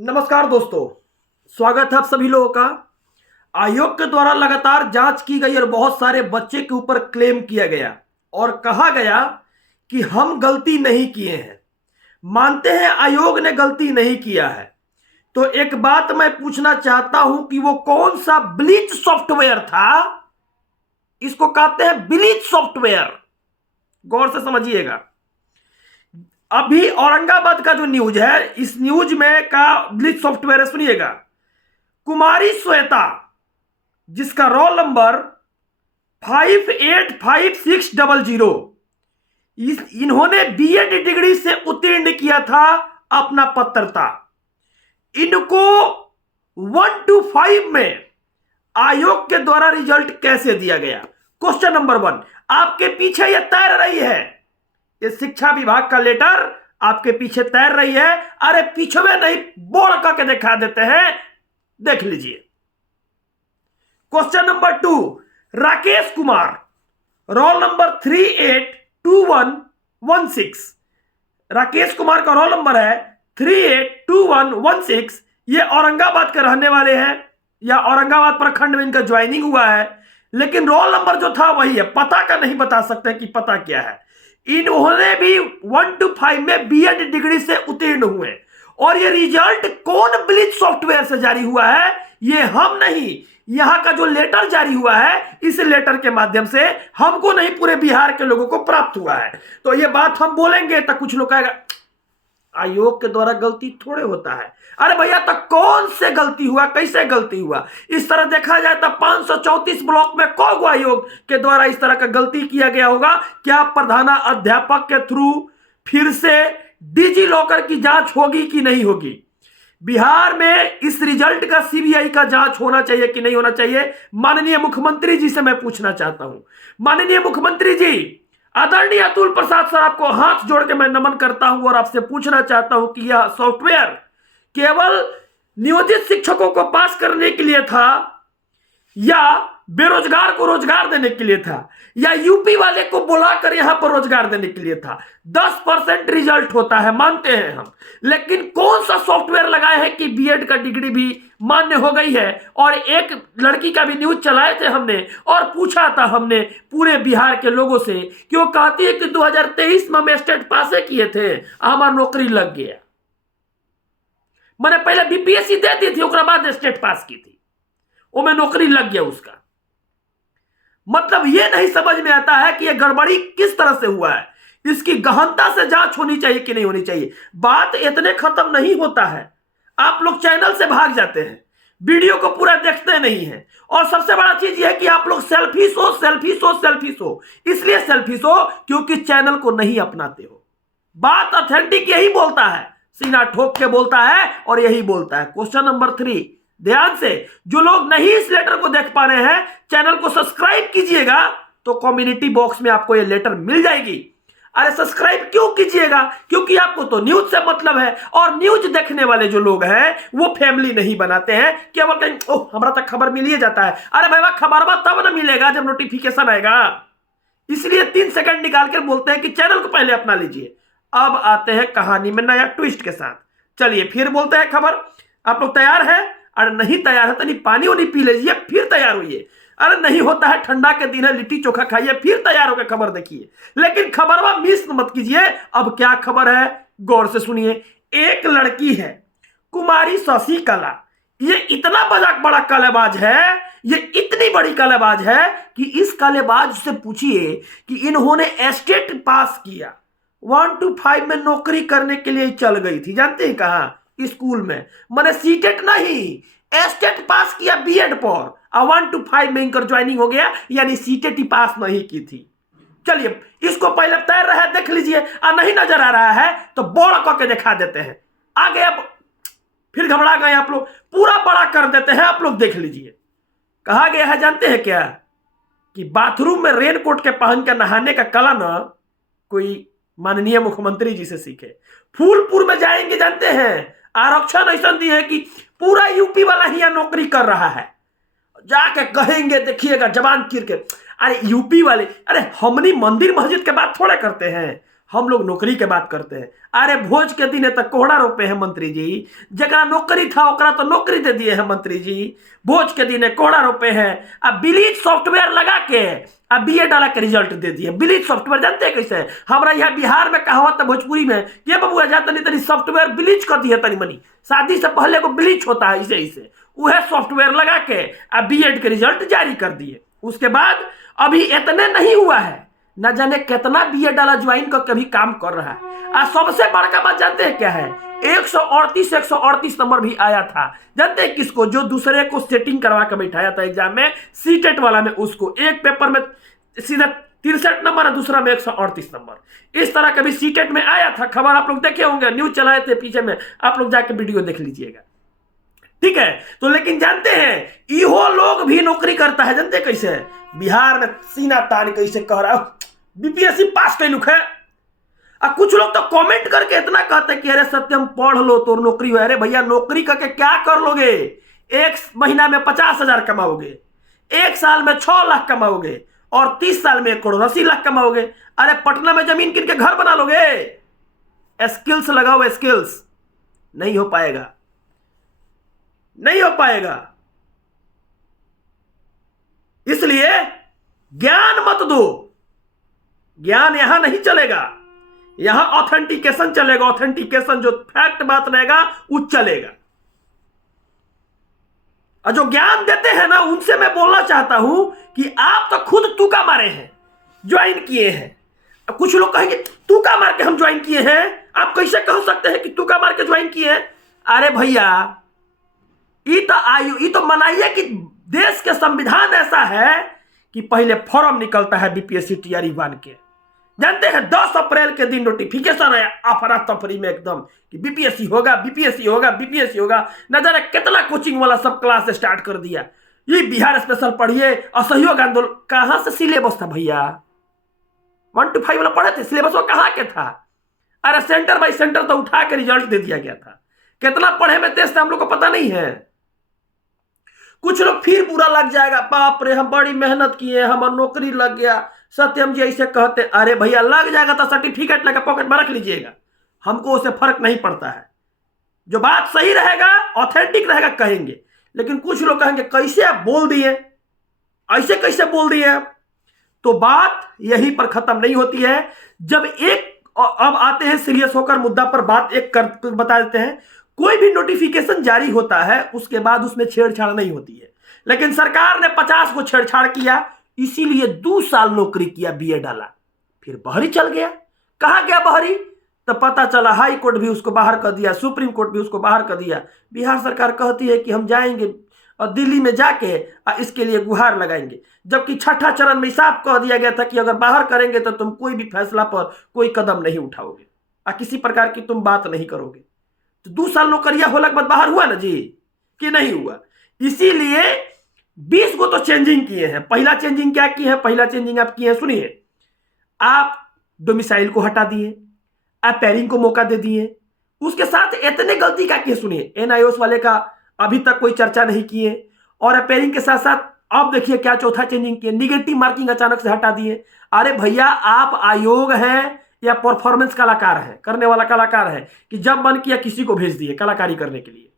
नमस्कार दोस्तों, स्वागत है आप सभी लोगों का। आयोग के द्वारा लगातार जांच की गई और बहुत सारे बच्चे के ऊपर क्लेम किया गया और कहा गया कि हम गलती नहीं किए हैं। मानते हैं आयोग ने गलती नहीं किया है, तो एक बात मैं पूछना चाहता हूं कि वो कौन सा ब्लीच सॉफ्टवेयर था। इसको कहते हैं ब्लीच सॉफ्टवेयर, गौर से समझिएगा। अभी औरंगाबाद का जो न्यूज है, इस न्यूज में का ब्लीच सॉफ्टवेयर है, सुनिएगा। कुमारी श्वेता, जिसका रोल नंबर 585600, इन्होंने बीएड डिग्री से उत्तीर्ण किया था अपना पत्रता। इनको 1 to 5 में आयोग के द्वारा रिजल्ट कैसे दिया गया? Question number 1। आपके पीछे यह तैर रही है, ये शिक्षा विभाग का लेटर आपके पीछे तैर रही है। अरे पीछे में नहीं, बोर्ड करके दिखा देते हैं, देख लीजिए। Question number 2, Rakesh Kumar, roll number 382116। Rakesh Kumar का रोल नंबर है 382116। ये औरंगाबाद के रहने वाले हैं, या औरंगाबाद प्रखंड में इनका ज्वाइनिंग हुआ है, लेकिन रोल नंबर जो था वही है। पता का नहीं बता सकते कि पता क्या है। इन्होंने भी 1 to 5 में बीएड डिग्री से उत्तीर्ण हुए, और ये रिजल्ट कौन ब्लीच सॉफ्टवेयर से जारी हुआ है? ये हम नहीं, यहां का जो लेटर जारी हुआ है, इस लेटर के माध्यम से हमको नहीं, पूरे बिहार के लोगों को प्राप्त हुआ है। तो ये बात हम बोलेंगे तो कुछ लोग कहेगा आयोग के द्वारा गलती थोड़े होता है। अरे भैया, तो कौन से गलती हुआ, कैसे गलती हुआ? इस तरह देखा जाए तो 534 ब्लॉक में कौन आयोग के द्वारा इस तरह का गलती किया गया होगा? क्या प्रधाना अध्यापक के थ्रू फिर से डिजी लॉकर की जांच होगी कि नहीं होगी? बिहार में इस रिजल्ट का सीबीआई का जांच होना चाहिए कि नहीं होना चाहिए? माननीय मुख्यमंत्री जी से मैं पूछना चाहता हूं। माननीय मुख्यमंत्री जी, आदरणीय अतुल प्रसाद सर, आपको हाथ जोड़ के मैं नमन करता हूं और आपसे पूछना चाहता हूं कि यह सॉफ्टवेयर केवल नियोजित शिक्षकों को पास करने के लिए था, या बेरोजगार को रोजगार देने के लिए था, या यूपी वाले को बुलाकर यहां पर रोजगार देने के लिए था? 10% रिजल्ट होता है, मानते हैं हम, लेकिन कौन सा सॉफ्टवेयर लगाए हैं कि बीएड का डिग्री भी मान्य हो गई है? और एक लड़की का भी न्यूज चलाए थे हमने और पूछा था हमने पूरे बिहार के लोगों से कि वो कहती है कि 2023 में हम स्टेट पास किए थे, हमारा नौकरी लग गया। मैंने पहले बीपीएससी दे दी थी, उसके बाद स्टेट पास की थी, वो में नौकरी लग गया उसका। मतलब ये नहीं समझ में आता है कि ये गड़बड़ी किस तरह से हुआ है। इसकी गहनता से जांच होनी चाहिए कि नहीं होनी चाहिए। बात इतने खत्म नहीं होता है, आप लोग चैनल से भाग जाते हैं, वीडियो को पूरा देखते नहीं हैं, और सबसे बड़ा चीज यह है कि आप लोग सेल्फिश हो, सेल्फिश हो, सेल्फिश हो। इसलिए सेल्फिश हो क्योंकि चैनल को नहीं अपनाते हो। बात ऑथेंटिक यही बोलता है, सीना ठोक के बोलता है और यही बोलता है। क्वेश्चन नंबर 3, ध्यान से, जो लोग नहीं इस लेटर को देख पा रहे हैं, चैनल को सब्सक्राइब कीजिएगा, तो कम्युनिटी बॉक्स में आपको ये लेटर मिल जाएगी। अरे सब्सक्राइब क्यों कीजिएगा? क्योंकि आपको तो न्यूज से मतलब है, और न्यूज देखने वाले जो लोग हैं वो फैमिली नहीं बनाते हैं, केवल कहीं ओह हमारा तक खबर मिल ही जाता है। अरे भाई, खबर तब ना मिलेगा जब नोटिफिकेशन आएगा। इसलिए 3 सेकंड निकाल कर बोलते हैं कि चैनल को पहले अपना लीजिए। अब आते हैं कहानी में नया ट्विस्ट के साथ। चलिए फिर बोलते हैं खबर। आप लोग तैयार है? अरे नहीं तैयार है तो नहीं, पानी वानी पी लीजिए, फिर तैयार होइए। अरे नहीं होता है, ठंडा के दिन है, लिट्टी चोखा खाइए, फिर तैयार होकर खबर देखिए। लेकिन खबर मिस मत कीजिए। अब क्या खबर है, गौर से सुनिए। एक लड़की है, कुमारी शशिकला। ये इतना बड़ा कलेबाज है, ये इतनी बड़ी कलेबाज है कि इस कलेबाज से पूछिए कि इन्होंने स्टेट पास किया, 1 to 5 में नौकरी करने के लिए चल गई थी। जानते हैं कहां? स्कूल में। मैंने सीटेट नहीं, स्टेट पास किया बीएड पर, 1 to 5 में इनकर ज्वाइनिंग हो गया, यानी सीटेट ही पास नहीं की थी। चलिए इसको पहले तैर रहा है, देख लीजिए। नहीं नजर आ रहा है तो बड़ा करके दिखा देते हैं। आगे अब फिर घबरा गए आप लोग, पूरा बड़ा कर देते हैं, आप लोग देख लीजिए। कहा गया है जानते हैं क्या? कि बाथरूम में रेनकोट के पहन के नहाने का कला ना कोई माननीय मुख्यमंत्री जी से सीखे। फूलपुर में जाएंगे, जानते हैं आरक्षण ऐसा दिए है कि पूरा यूपी वाला ही यहाँ नौकरी कर रहा है। जाके कहेंगे, देखिएगा जबान चीर के, अरे यूपी वाले, अरे हमनी मंदिर मस्जिद के बात थोड़े करते हैं, हम लोग नौकरी के बात करते हैं। अरे भोज के दिन तक कोहड़ा रोपे हैं मंत्री जी, जगह नौकरी था ओकरा तो नौकरी दे दिए हैं मंत्री जी। भोज के दिन कोहड़ा रोपे हैं, अब ब्लीच सॉफ्टवेयर लगा के अब बीए डाला के रिजल्ट दे दिए। ब्लीच सॉफ्टवेयर जानते हैं कैसे? हमारा यहाँ बिहार में कहावत है भोजपुरी में, ये बबुआ जा तनी तनी सॉफ्टवेयर ब्लीच कर दिए तनी मनी, शादी से पहले को ब्लीच होता है इसे इसे, वह सॉफ्टवेयर लगा के अब बीएड के रिजल्ट जारी कर दिए। उसके बाद अभी इतने नहीं हुआ है, न जाने कितना बीए डाला ज्वाइन कर कभी काम कर रहा है। और सबसे बड़का बात जानते हैं क्या है? 138 नंबर भी आया था। जानते हैं किसको? जो दूसरे को सेटिंग करवा कर बैठाया था एग्जाम में, सीटेट वाला में, उसको एक पेपर में सीधा 63 नंबर है, दूसरा में 138 नंबर। इस तरह कभी सीटेट में आया था, खबर आप लोग देखे होंगे, न्यूज चलाए थे पीछे में, आप लोग जाके वीडियो देख लीजिएगा, ठीक है। तो लेकिन जानते हैं इहो लोग भी नौकरी करता है, जानते कैसे? बिहार में सीना तान कैसे कह रहा है बीपीएससी पास कैलुक है। और कुछ लोग तो कमेंट करके इतना कहते हैं कि अरे सत्यम पढ़ लो तो नौकरी हो। अरे भैया नौकरी करके क्या कर लोगे? एक महीना में 50,000 कमाओगे, एक साल में 6 लाख कमाओगे, और 30 साल में 1,80,00,000 कमाओगे। अरे पटना में जमीन किन के घर बना लोगे? स्किल्स लगाओ, स्किल्स। नहीं हो पाएगा, नहीं हो पाएगा। इसलिए ज्ञान मत दो, ज्ञान यहां नहीं चलेगा, यहां ऑथेंटिकेशन चलेगा। ऑथेंटिकेशन जो फैक्ट बात रहेगा वो चलेगा। और जो ज्ञान देते हैं ना, उनसे मैं बोलना चाहता हूं कि आप तो खुद तुका मारे हैं, ज्वाइन किए हैं। कुछ लोग कहेंगे तुका मार के हम ज्वाइन किए हैं, आप कैसे कह सकते हैं कि तुका मार के ज्वाइन किए हैं? अरे भैया ये तो मनाइए कि देश के संविधान ऐसा है कि पहले फॉर्म निकलता है बीपीएससी टीआरई 1 के। जानते हैं 10 अप्रैल के दिन नोटिफिकेशन आया अफरा तफरी में एकदम कि बीपीएससी होगा, बीपीएससी होगा, बीपीएससी होगा। न जाने कितना कोचिंग वाला सब क्लास स्टार्ट कर दिया, ये बिहार स्पेशल पढ़िए, असहयोग आंदोलन। कहां से सिलेबस था भैया? 1 to 5 वाला पढ़े थे, सिलेबस वो कहां के था? अरे सेंटर बाय सेंटर तो उठा के रिजल्ट दे दिया गया था। कितना पढ़े में तेज थे हम लोग को पता नहीं है। कुछ लोग फिर बुरा लग जाएगा, बाप रे हम बड़ी मेहनत किए, हमारा नौकरी लग गया, सत्यम जी ऐसे कहते। अरे भैया लग जाएगा तो सर्टिफिकेट लगा पॉकेट में रख लीजिएगा, हमको उससे फर्क नहीं पड़ता है। जो बात सही रहेगा, ऑथेंटिक रहेगा कहेंगे। लेकिन कुछ लोग कहेंगे कैसे आप बोल दिए, ऐसे कैसे बोल दिए? तो बात यहीं पर खत्म नहीं होती है। जब अब आते हैं सीरियस होकर मुद्दा पर, बात एक कर बता देते हैं। कोई भी नोटिफिकेशन जारी होता है उसके बाद उसमें छेड़छाड़ नहीं होती है, लेकिन सरकार ने 50 को छेड़छाड़ किया, इसीलिए 2 साल नौकरी किया, बीए डाला, फिर बहरी चल गया। कहां गया बहरी? तो पता चला हाई कोर्ट भी उसको बाहर कर दिया, सुप्रीम कोर्ट भी उसको बाहर कर दिया। बिहार सरकार कहती है कि हम जाएंगे और दिल्ली में जाके इसके लिए गुहार लगाएंगे, जबकि छठा चरण में साफ कह दिया गया था कि अगर बाहर करेंगे तो तुम कोई भी फैसला पर कोई कदम नहीं उठाओगे और किसी प्रकार की तुम बात नहीं करोगे। तो 2 साल नौकरिया होने के बाद बाहर हुआ ना जी, कि नहीं हुआ? इसीलिए 20 को तो चेंजिंग किए हैं। पहला चेंजिंग क्या किए हैं? पहला चेंजिंग आप किए हैं, सुनिए। आप डोमिसाइल को हटा दिए, अपेयरिंग को मौका दे दिए, उसके साथ इतने गलती क्या किए? सुनिए, एनआईओएस वाले का अभी तक कोई चर्चा नहीं किए, और अपेयरिंग के साथ साथ अब देखिए क्या चौथा चेंजिंग किए, निगेटिव मार्किंग अचानक से हटा दिए। अरे भैया आप आयोग हैं या परफॉर्मेंस कलाकार है, करने वाला कलाकार है कि जब मन किया किसी को भेज दिए कलाकारी करने के लिए?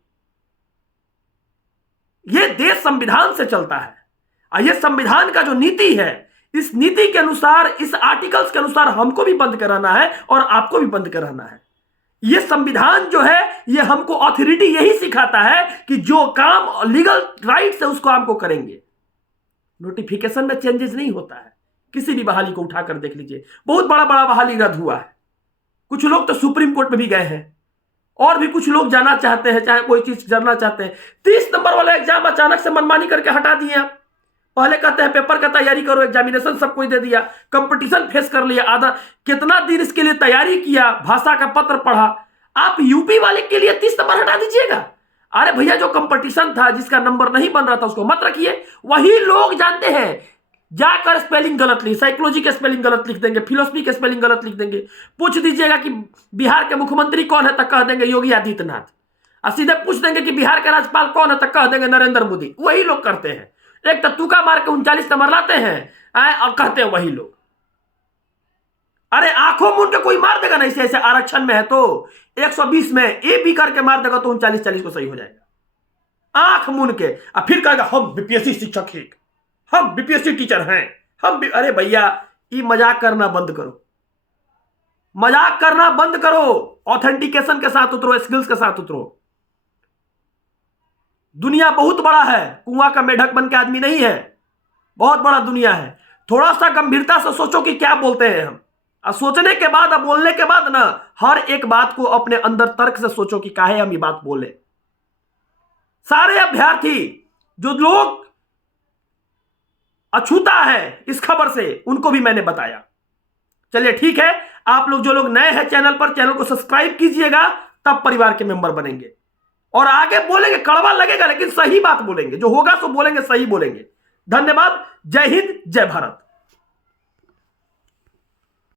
यह देश संविधान से चलता है, और यह संविधान का जो नीति है, इस नीति के अनुसार, इस आर्टिकल्स के अनुसार हमको भी बंद कराना है और आपको भी बंद कराना है। यह संविधान जो है, यह हमको अथॉरिटी यही सिखाता है कि जो काम लीगल राइट है उसको हमको करेंगे। नोटिफिकेशन में चेंजेस नहीं होता है। किसी भी बहाली को उठाकर देख लीजिए, बहुत बड़ा बड़ा बहाली रद्द हुआ है। कुछ लोग तो सुप्रीम कोर्ट में भी गए हैं, और भी कुछ लोग जाना चाहते हैं, चाहे कोई चीज जानना चाहते हैं। 30 नंबर वाला एग्जाम अचानक से मनमानी करके हटा दिया। पहले कहते हैं पेपर का तैयारी करो, एग्जामिनेशन सब कुछ दे दिया, कंपटीशन फेस कर लिया, आधा कितना दिन इसके लिए तैयारी किया, भाषा का पत्र पढ़ा। आप यूपी वाले के लिए 30 नंबर हटा दीजिएगा? अरे भैया जो कंपटीशन था, जिसका नंबर नहीं बन रहा था, उसको मत रखिए। वही लोग जानते हैं जाकर स्पेलिंग गलत लिख, साइकोलॉजी के स्पेलिंग गलत लिख देंगे, फिलोसफी के स्पेलिंग गलत लिख देंगे। पूछ दीजिएगा कि बिहार के मुख्यमंत्री कौन है, तक कह देंगे योगी आदित्यनाथ। और सीधे पूछ देंगे कि बिहार के राज्यपाल कौन है, तक कह देंगे नरेंद्र मोदी। वही लोग करते हैं। एक तुका मार के 39 नंबर लाते हैं और कहते हैं वही लोग। अरे आंखों मूंद के कोई मार देगा ना, ऐसे ऐसे आरक्षण में है तो 120 में ए बी करके मार देगा तो 39-40 को सही हो जाएगा। आंख मूंद के अब फिर कहेगा हम बीपीएससी शिक्षक हैं, हम बीपीएससी टीचर हैं, अरे भैया ये मजाक करना बंद करो, मजाक करना बंद करो, ऑथेंटिकेशन के साथ उतरो, स्किल्स के साथ उतरो। दुनिया बहुत बड़ा है, कुआं का मेढक बन के आदमी नहीं है, बहुत बड़ा दुनिया है। थोड़ा सा गंभीरता से सोचो कि क्या बोलते हैं हम, और सोचने के बाद, अब बोलने के बाद ना हर एक बात को अपने अंदर तर्क से सोचो कि काहे हम ये बात बोले। सारे अभ्यर्थी जो लोग अछूता है इस खबर से, उनको भी मैंने बताया। चलिए ठीक है, आप लोग जो लोग नए हैं चैनल पर, चैनल को सब्सक्राइब कीजिएगा, तब परिवार के मेंबर बनेंगे। और आगे बोलेंगे, कड़वा लगेगा लेकिन सही बात बोलेंगे, जो होगा सो बोलेंगे, सही बोलेंगे। धन्यवाद। जय हिंद, जय भारत।